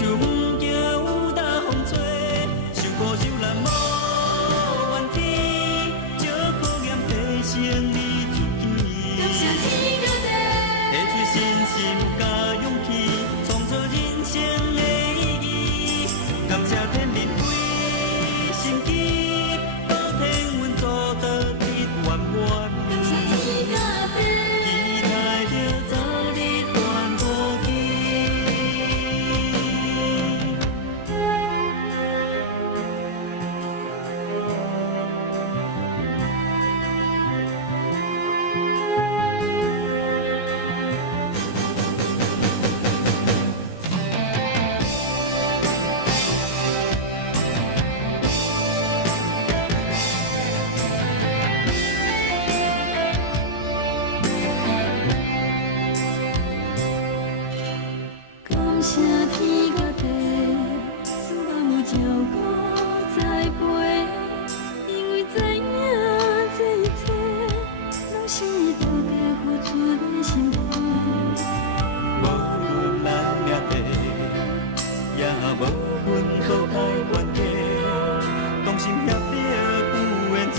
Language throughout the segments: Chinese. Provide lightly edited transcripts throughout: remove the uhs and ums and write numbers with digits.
像毋惊有大风吹，受苦受难无怨天，借考验提升你自己。感谢天高地，提出信心甲勇气，创造人生的意义。感谢天灵为心机，保天阮做得日圆满。感谢天高地，期待着早日断无期。感谢天高地，使万物照顾栽培，因为知影这一切，拢是你道地付出的心血。无论咱命地，也无分倒歹关系，同心协力有缘找，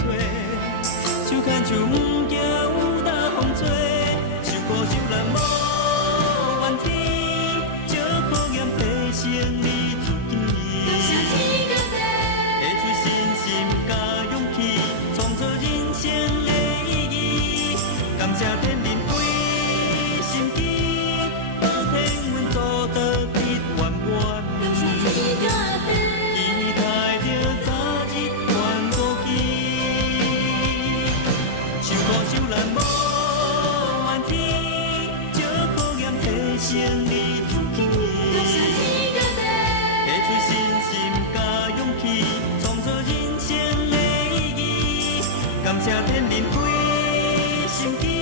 手牵手毋惊有大风吹，受苦受难无怨天，借考验提升你自己。感谢天高地，提出信心甲勇气，创造人生的意义。感谢天灵为心机，保天阮做得日圆满。感谢天高地，期待着早日断无期。受苦受难无怨天，借考验提升你自己。感谢天高地，提出信心甲勇气，创造人生的意义。感谢天灵为心机。